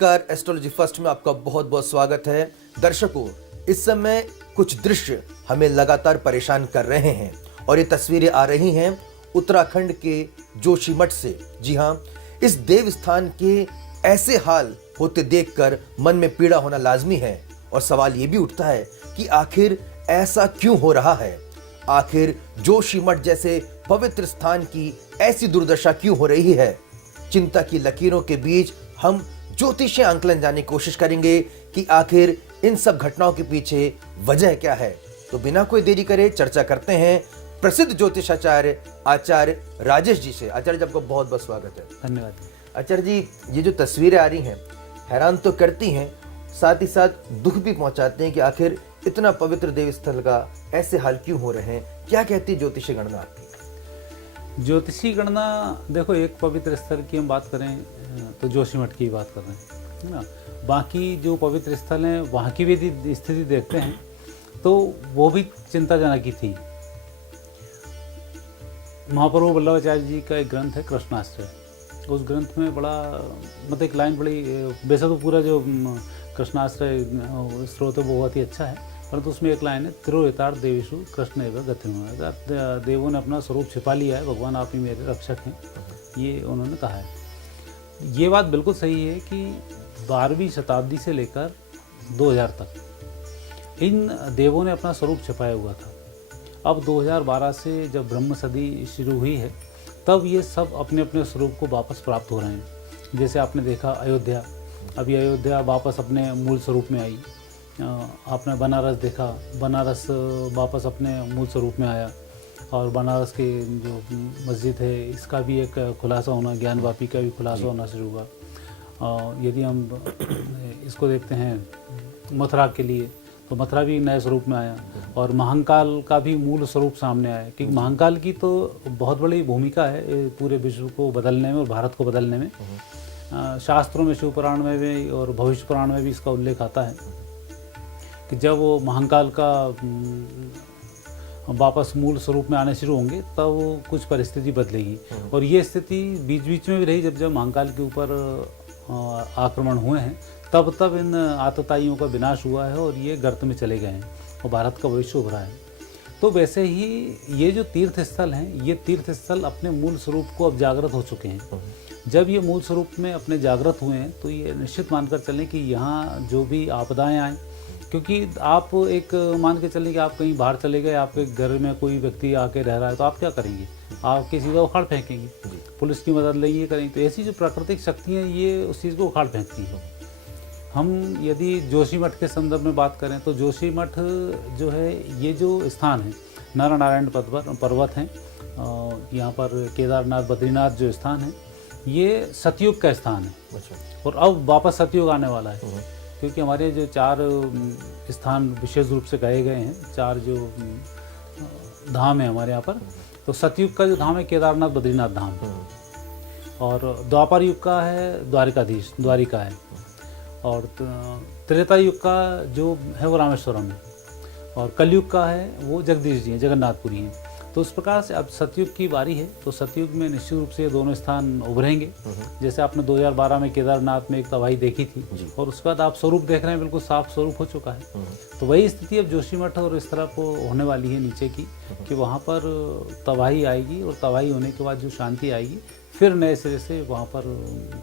नमस्कार, astrology first में आपका बहुत बहुत स्वागत है। दर्शकों, इस समय कुछ दृश्य हमें लगातार परेशान कर रहे हैं और ये तस्वीरें आ रही हैं उत्तराखंड के जोशीमठ से। जी हाँ, इस देव स्थान के ऐसे हाल होते देखकर मन में पीड़ा होना लाजमी है और सवाल ये भी उठता है कि आखिर ऐसा क्यों हो रहा है। आखिर जोशीमठ जैसे पवित्र स्थान की ऐसी दुर्दशा क्यों हो रही है। चिंता की लकीरों के बीच हम ज्योतिषीय आंकलन जानने की कोशिश करेंगे कि आखिर इन सब घटनाओं के पीछे वजह क्या है। तो बिना कोई देरी करे चर्चा करते हैं प्रसिद्ध ज्योतिषाचार्य आचार्य राजेश जी से। आचार्य जी, आपको बहुत बहुत स्वागत है। धन्यवाद। आचार्य जी, ये जो तस्वीरें आ रही हैं हैरान तो करती हैं, साथ ही साथ दुख भी पहुंचाते हैं कि आखिर इतना पवित्र देव स्थल का ऐसे हाल क्यों हो रहे हैं। क्या कहती है ज्योतिषीय गणना आपकी? ज्योतिषी गणना देखो, एक पवित्र स्थल की हम बात करें तो जोशीमठ की बात कर रहे हैं, है ना। बाकी जो पवित्र स्थल हैं वहाँ की भी यदि स्थिति देखते हैं तो वो भी चिंताजनक ही थी। महाप्रभु वल्लभाचार्य जी का एक ग्रंथ है कृष्णाश्रय। उस ग्रंथ में बड़ा मतलब एक लाइन बड़ी, वैसे तो पूरा जो कृष्णाश्रय स्रोत है वो बहुत ही अच्छा है, परंतु उसमें एक लाइन है, तिरोहितार्थ देवेशु कृष्ण एवं गतिर्भूः। देवों ने अपना स्वरूप छिपा लिया है, भगवान आप ही मेरे रक्षक हैं, ये उन्होंने कहा है। ये बात बिल्कुल सही है कि 12वीं शताब्दी से लेकर 2000 तक इन देवों ने अपना स्वरूप छिपाया हुआ था। अब 2012 से जब ब्रह्म सदी शुरू हुई है तब ये सब अपने अपने स्वरूप को वापस प्राप्त हो रहे हैं। जैसे आपने देखा अयोध्या, अभी अयोध्या वापस अपने मूल स्वरूप में आई। आपने बनारस देखा, बनारस वापस अपने मूल स्वरूप में आया। और बनारस के जो मस्जिद है इसका भी एक खुलासा होना, ज्ञानवापी का भी खुलासा होना शुरू हुआ। यदि हम इसको देखते हैं मथुरा के लिए, तो मथुरा भी नए स्वरूप में आया और महाकाल का भी मूल स्वरूप सामने आया, क्योंकि महाकाल की तो बहुत बड़ी भूमिका है पूरे विश्व को बदलने में और भारत को बदलने में। शास्त्रों में, शिव पुराण में भी और भविष्य पुराण में भी इसका उल्लेख आता है कि जब वो महाकाल का वापस मूल स्वरूप में आने शुरू होंगे तब कुछ परिस्थिति बदलेगी। और ये स्थिति बीच बीच में भी रही, जब महाकाल के ऊपर आक्रमण हुए हैं तब इन आतताइयों का विनाश हुआ है और ये गर्त में चले गए हैं और भारत का भविष्य उभरा है। तो वैसे ही ये जो तीर्थ स्थल हैं, ये तीर्थ स्थल अपने मूल स्वरूप को अब जागृत हो चुके हैं। जब ये मूल स्वरूप में अपने जागृत हुए हैं तो ये निश्चित मानकर चलें कि यहाँ जो भी आपदाएं आएँ, क्योंकि आप एक मान के चलें कि आप कहीं बाहर चले गए, आपके घर में कोई व्यक्ति आके रह रहा है, तो आप क्या करेंगे? आपके सीधा उखाड़ फेंकेंगे, पुलिस की मदद लेंगे, करेंगे। तो ऐसी जो प्राकृतिक शक्तियाँ ये उस चीज़ को उखाड़ फेंकती हैं। हम यदि जोशीमठ के संदर्भ में बात करें तो जोशीमठ जो है, ये जो स्थान है नारायण पर्वत हैं, यहाँ पर केदारनाथ बद्रीनाथ जो स्थान है ये सतयुग का स्थान है। और अब वापस सतयुग आने वाला है, क्योंकि हमारे जो 4 स्थान विशेष रूप से कहे गए हैं, 4 जो धाम है हमारे यहाँ पर, तो सतयुग का जो धाम है केदारनाथ बद्रीनाथ धाम, और द्वापर युग का है द्वारिका है, और त्रेता युग का जो है वो रामेश्वरम है, और कलयुग का है वो जगदीश जी हैं, जगन्नाथपुरी हैं। तो इस प्रकार से अब सतयुग की बारी है, तो सतयुग में निश्चित रूप से ये दोनों स्थान उभरेंगे। जैसे आपने 2012 में केदारनाथ में एक तबाही देखी थी और उसके बाद आप स्वरूप देख रहे हैं, बिल्कुल साफ स्वरूप हो चुका है। तो वही स्थिति अब जोशीमठ और इस तरफ होने वाली है नीचे की, कि वहाँ पर तबाही आएगी और तबाही होने के बाद जो शांति आएगी, फिर नए सिरे से वहाँ पर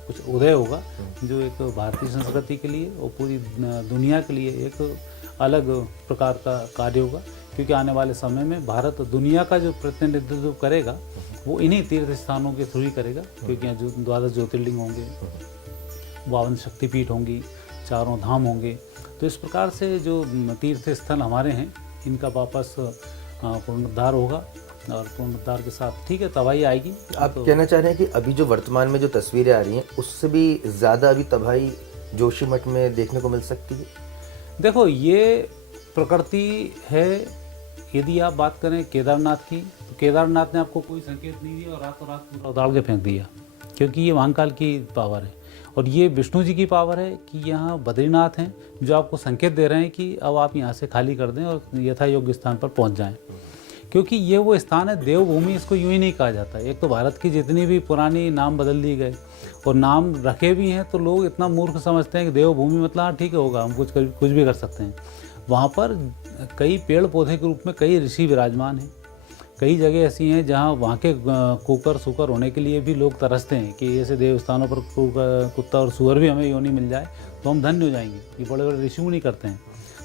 कुछ उदय होगा, जो एक भारतीय संस्कृति के लिए और पूरी दुनिया के लिए एक अलग प्रकार का कार्य होगा। क्योंकि आने वाले समय में भारत दुनिया का जो प्रतिनिधित्व करेगा वो इन्हीं तीर्थ स्थानों के थ्रू ही करेगा, क्योंकि यहाँ जो 12 ज्योतिर्लिंग होंगे, 52 शक्तिपीठ होंगी, 4 धाम होंगे। तो इस प्रकार से जो तीर्थ स्थल हमारे हैं इनका वापस पुनरुद्धार होगा, और पुनरुद्धार के साथ ठीक है तबाही आएगी। आप तो कहना चाह रहे हैं कि अभी जो वर्तमान में जो तस्वीरें आ रही हैं उससे भी ज़्यादा अभी तबाही जोशीमठ में देखने को मिल सकती है? देखो, ये प्रकृति है। यदि आप बात करें केदारनाथ की, तो केदारनाथ ने आपको कोई संकेत नहीं दिया और रातों रात पूरा उतार के फेंक दिया, क्योंकि ये महाकाल की पावर है। और ये विष्णु जी की पावर है कि यहाँ बद्रीनाथ हैं जो आपको संकेत दे रहे हैं कि अब आप यहाँ से खाली कर दें और यथा योग्य स्थान पर पहुँच जाएं। क्योंकि ये वो स्थान है देवभूमि, इसको यूं ही नहीं कहा जाता। एक तो भारत की जितनी भी पुरानी नाम बदल दिए गए और नाम रखे भी हैं, तो लोग इतना मूर्ख समझते हैं कि देवभूमि मतलब हाँ ठीक है होगा, हम कुछ भी कर सकते हैं। वहाँ पर कई पेड़ पौधे के रूप में कई ऋषि विराजमान हैं। कई जगह ऐसी हैं जहाँ वहाँ के कुकर सुकर होने के लिए भी लोग तरसते हैं कि ऐसे देव स्थानों पर कुत्ता और सुअर भी हमें योनि मिल जाए तो हम धन्य हो जाएंगे। ये बड़े बड़े ऋषि मुनि करते हैं।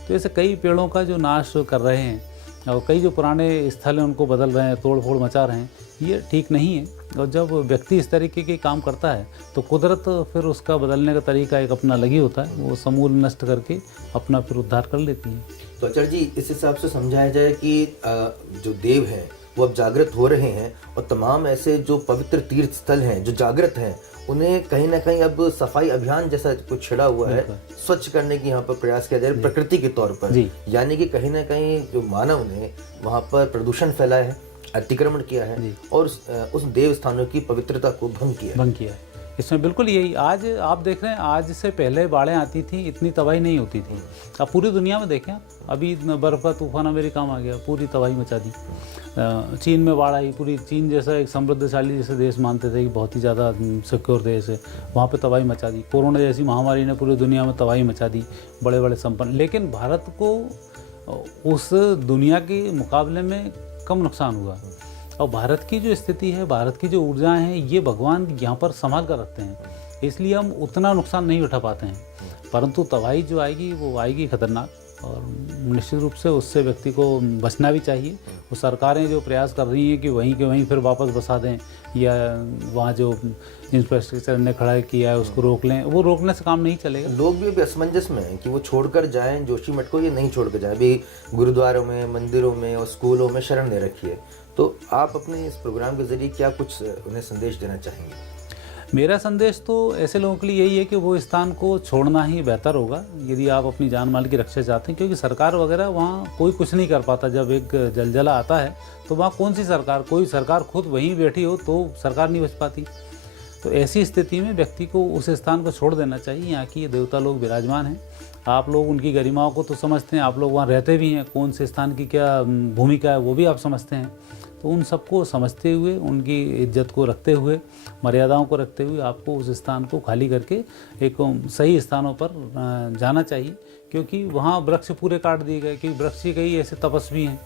तो ऐसे कई पेड़ों का जो नाश कर रहे हैं और कई जो पुराने स्थल हैं उनको बदल रहे हैं, तोड़ फोड़ मचा रहे हैं, ये ठीक नहीं है। और जब व्यक्ति इस तरीके के काम करता है तो कुदरत फिर उसका बदलने का तरीका एक अपना लगी होता है, वो समूल नष्ट करके अपना फिर उद्धार कर लेती है। तो आचार्य जी, इस हिसाब से समझाया जाए कि जो देव हैं वो अब जागृत हो रहे हैं और तमाम ऐसे जो पवित्र तीर्थ स्थल हैं जो जागृत हैं उन्हें कहीं ना कहीं अब सफाई अभियान जैसा कुछ छिड़ा हुआ है, स्वच्छ करने की यहाँ पर प्रयास किया जा रहा है प्रकृति के तौर पर। यानी कि कहीं ना कहीं जो मानव ने वहाँ पर प्रदूषण फैलाया है, अतिक्रमण किया है और उस देव स्थानों की पवित्रता को भंग किया है। इसमें बिल्कुल यही, आज आप देख रहे हैं, आज से पहले बाढ़ें आती थी, इतनी तबाही नहीं होती थी। अब पूरी दुनिया में देखें, अभी बर्फ़ का तूफान अमेरिका में आ गया, पूरी तबाही मचा दी। चीन में बाढ़ आई, पूरी चीन जैसा एक समृद्धशाली जैसे देश मानते थे कि बहुत ही ज़्यादा सिक्योर देश है, वहाँ पे तबाही मचा दी। कोरोना जैसी महामारी ने पूरी दुनिया में तबाही मचा दी, बड़े बड़े संपन्न। लेकिन भारत को उस दुनिया के मुकाबले में कम नुकसान हुआ। और भारत की जो स्थिति है, भारत की जो ऊर्जाएं हैं, ये भगवान यहाँ पर संभाल कर रखते हैं, इसलिए हम उतना नुकसान नहीं उठा पाते हैं। परंतु तबाही जो आएगी वो आएगी खतरनाक, और निश्चित रूप से उससे व्यक्ति को बचना भी चाहिए। वो सरकारें जो प्रयास कर रही हैं कि वहीं के वहीं फिर वापस बसा दें या वहाँ जो इंफ्रास्ट्रक्चर ने खड़ा किया है उसको रोक लें, वो रोकने से काम नहीं चलेगा। लोग भी अभी असमंजस में हैं कि वो छोड़कर जाएं जोशीमठ को, ये नहीं छोड़कर जाएं। अभी गुरुद्वारों में, मंदिरों में और स्कूलों में शरण दे रखी है। तो आप अपने इस प्रोग्राम के जरिए क्या कुछ उन्हें संदेश देना चाहेंगे? मेरा संदेश तो ऐसे लोगों के लिए यही है कि वो स्थान को छोड़ना ही बेहतर होगा यदि आप अपनी जान माल की रक्षा चाहते हैं, क्योंकि सरकार वगैरह वहाँ कोई कुछ नहीं कर पाता। जब एक जलजला आता है तो वहाँ कौन सी सरकार, कोई सरकार खुद वहीं बैठी हो तो सरकार नहीं बच पाती। तो ऐसी स्थिति में व्यक्ति को उस स्थान को छोड़ देना चाहिए। यहाँ की देवता लोग विराजमान हैं, आप लोग उनकी गरिमाओं को तो समझते हैं, आप लोग वहाँ रहते भी हैं, कौन से स्थान की क्या भूमिका है वो भी आप समझते हैं। तो उन सबको समझते हुए, उनकी इज्जत को रखते हुए, मर्यादाओं को रखते हुए आपको उस स्थान को खाली करके एक सही स्थानों पर जाना चाहिए, क्योंकि वहाँ वृक्ष पूरे काट दिए गए। क्योंकि वृक्ष ही कई ऐसे तपस्वी हैं।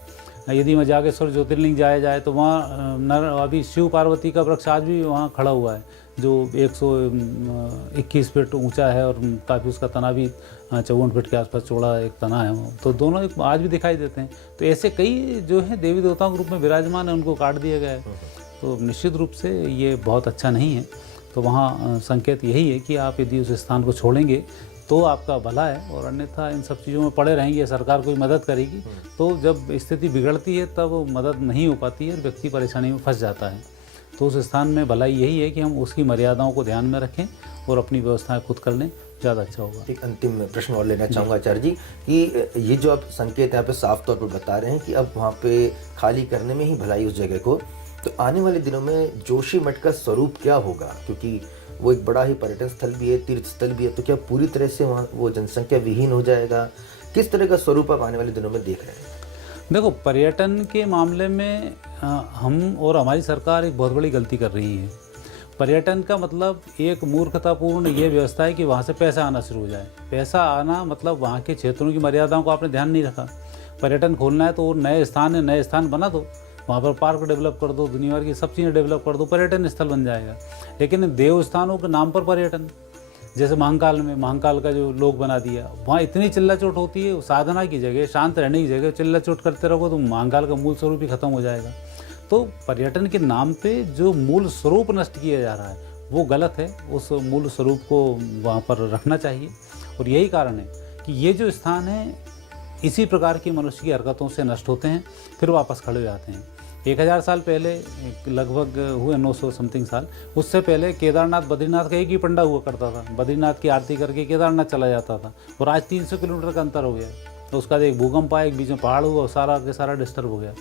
यदि मैं जागेश्वर ज्योतिर्लिंग जाया जाए तो वहाँ अभी शिव पार्वती का वृक्ष आज भी वहाँ खड़ा हुआ है, जो 121 फीट ऊंचा है और काफ़ी उसका तना भी 54 फीट के आसपास चौड़ा एक तना है। तो दोनों आज भी दिखाई देते हैं। तो ऐसे कई जो है देवी देवताओं के रूप में विराजमान है, उनको काट दिया गया है। तो निश्चित रूप से ये बहुत अच्छा नहीं है। तो वहाँ संकेत यही है कि आप यदि उस स्थान को छोड़ेंगे तो आपका भला है, और अन्यथा इन सब चीज़ों में पड़े रहेंगे, सरकार कोई मदद करेगी तो जब स्थिति बिगड़ती है तब मदद नहीं हो पाती है, व्यक्ति परेशानी में फंस जाता है। तो उस स्थान में भलाई यही है कि हम उसकी मर्यादाओं को ध्यान में रखें और अपनी व्यवस्थाएं खुद कर लें, ज़्यादा अच्छा होगा। एक अंतिम प्रश्न और लेना चाहूँगा आचार्य जी कि ये जो आप संकेत यहाँ पे साफ तौर पर बता रहे हैं कि अब वहाँ पे खाली करने में ही भलाई उस जगह को, तो आने वाले दिनों में जोशीमठ का स्वरूप क्या होगा? क्योंकि वो एक बड़ा ही पर्यटन स्थल भी है, तीर्थ स्थल भी है, तो क्या पूरी तरह से वहाँ वो जनसंख्या विहीन हो जाएगा? किस तरह का स्वरूप आप आने वाले दिनों में देख रहे हैं? देखो, पर्यटन के मामले में हम और हमारी सरकार एक बहुत बड़ी गलती कर रही है। पर्यटन का मतलब एक मूर्खतापूर्ण ये व्यवस्था है कि वहाँ से पैसा आना शुरू हो जाए। पैसा आना मतलब वहाँ के क्षेत्रों की मर्यादाओं को आपने ध्यान नहीं रखा। पर्यटन खोलना है तो नए स्थान है, नए स्थान बना दो, वहाँ पर पार्क डेवलप कर दो, दुनिया भर की सब चीज़ें डेवलप कर दो, पर्यटन स्थल बन जाएगा। लेकिन देव स्थानों के नाम पर पर्यटन, जैसे महाकाल में महाकाल का जो लोक बना दिया, वहाँ इतनी चिल्लाचोट होती है, साधना की जगह, शांत रहने की जगह चिल्लाचोट करते रहो तो महाकाल का मूल स्वरूप ही खत्म हो जाएगा। तो पर्यटन के नाम पे जो मूल स्वरूप नष्ट किया जा रहा है वो गलत है। उस मूल स्वरूप को वहाँ पर रखना चाहिए। और यही कारण है कि ये जो स्थान है इसी प्रकार की मनुष्य की हरकतों से नष्ट होते हैं, फिर वापस खड़े हो जाते हैं। 1000 साल पहले लगभग हुए, 900 समथिंग साल, उससे पहले केदारनाथ बद्रीनाथ का एक ही पंडा हुआ करता था। बद्रीनाथ की आरती करके केदारनाथ चला जाता था, और आज 300 किलोमीटर का अंतर हो गया। तो उसका एक भूकंप आया, एक बीच में पहाड़ हुआ और सारा के सारा डिस्टर्ब हो गया।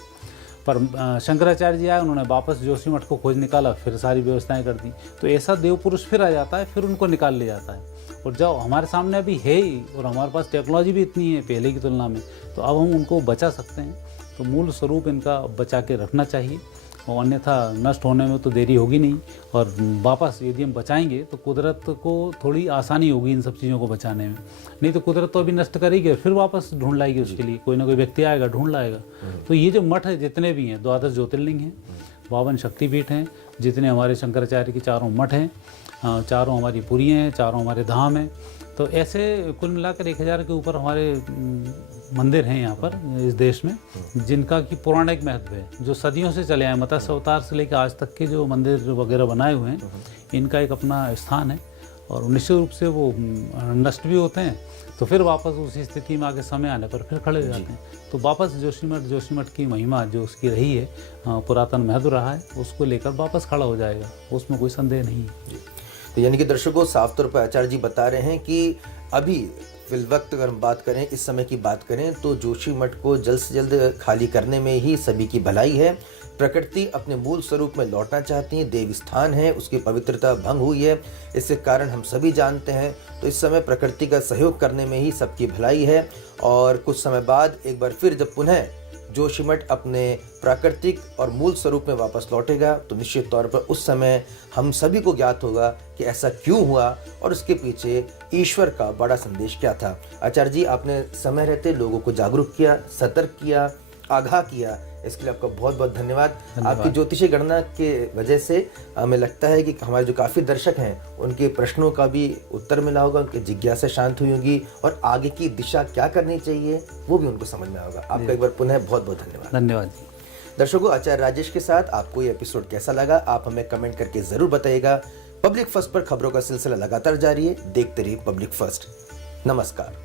पर शंकराचार्य जी आए, उन्होंने वापस जोशीमठ को खोज निकाला, फिर सारी व्यवस्थाएं कर दी। तो ऐसा देव पुरुष फिर आ जाता है, फिर उनको निकाल ले जाता है। और जब हमारे सामने अभी है ही, और हमारे पास टेक्नोलॉजी भी इतनी है पहले की तुलना में, तो अब हम उनको बचा सकते हैं। तो मूल स्वरूप इनका बचा के रखना चाहिए, और अन्यथा नष्ट होने में तो देरी होगी नहीं। और वापस यदि हम बचाएंगे तो कुदरत को थोड़ी आसानी होगी इन सब चीज़ों को बचाने में। नहीं तो कुदरत तो अभी नष्ट करेगी, फिर वापस ढूंढ लाएगी उसके लिए, कोई ना कोई व्यक्ति आएगा ढूंढ लाएगा। तो ये जो मठ है जितने भी हैं, 12 ज्योतिर्लिंग हैं, 52 शक्तिपीठ हैं, जितने हमारे शंकराचार्य की 4 मठ हैं, 4 हमारी पुरियाँ हैं, 4 हमारे धाम हैं। तो ऐसे कुल मिलाकर 1000 के ऊपर हमारे मंदिर हैं यहाँ पर इस देश में, जिनका कि पौराणिक महत्व है, जो सदियों से चले आए। मत्स्य अवतार से लेकर आज तक के जो मंदिर वगैरह बनाए हुए हैं, इनका एक अपना स्थान है। और निश्चित रूप से वो नष्ट भी होते हैं, तो फिर वापस उसी स्थिति में आके समय आने पर फिर खड़े हो जाते हैं। तो वापस जोशीमठ की महिमा जो उसकी रही है, पुरातन महत्व रहा है, उसको लेकर वापस खड़ा हो जाएगा, उसमें कोई संदेह नहीं है। तो यानी कि दर्शकों, साफ तौर पर आचार्य जी बता रहे हैं कि अभी फिल वक्त अगर हम बात करें, इस समय की बात करें, तो जोशीमठ को जल्द से जल्द खाली करने में ही सभी की भलाई है। प्रकृति अपने मूल स्वरूप में लौटना चाहती है, देव स्थान है, उसकी पवित्रता भंग हुई है, इसके कारण हम सभी जानते हैं। तो इस समय प्रकृति का सहयोग करने में ही सबकी भलाई है। और कुछ समय बाद एक बार फिर जब पुनः जोशीमठ अपने प्राकृतिक और मूल स्वरूप में वापस लौटेगा, तो निश्चित तौर पर उस समय हम सभी को ज्ञात होगा कि ऐसा क्यों हुआ और उसके पीछे ईश्वर का बड़ा संदेश क्या था। आचार्य जी, आपने समय रहते लोगों को जागरूक किया, सतर्क किया, आगाह किया, इसके लिए आपका बहुत बहुत धन्यवाद। आपकी ज्योतिषी गणना के वजह से हमें लगता है कि हमारे जो काफ़ी दर्शक हैं, उनके प्रश्नों का भी उत्तर मिला होगा, उनकी जिज्ञासा शांत हुई होगी, और आगे की दिशा क्या करनी चाहिए वो भी उनको समझ में होगा। आपका एक बार पुनः बहुत बहुत धन्यवाद। धन्यवाद। दर्शकों, आचार्य राजेश के साथ आपको ये एपिसोड कैसा लगा, आप हमें कमेंट करके ज़रूर बताइएगा। पब्लिक फर्स्ट पर खबरों का सिलसिला लगातार जारी है, देखते रहिए पब्लिक फर्स्ट। नमस्कार।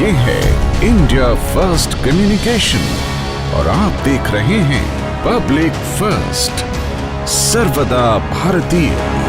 ये है इंडिया फर्स्ट कम्युनिकेशन और आप देख रहे हैं पब्लिक फर्स्ट, सर्वदा भारतीय।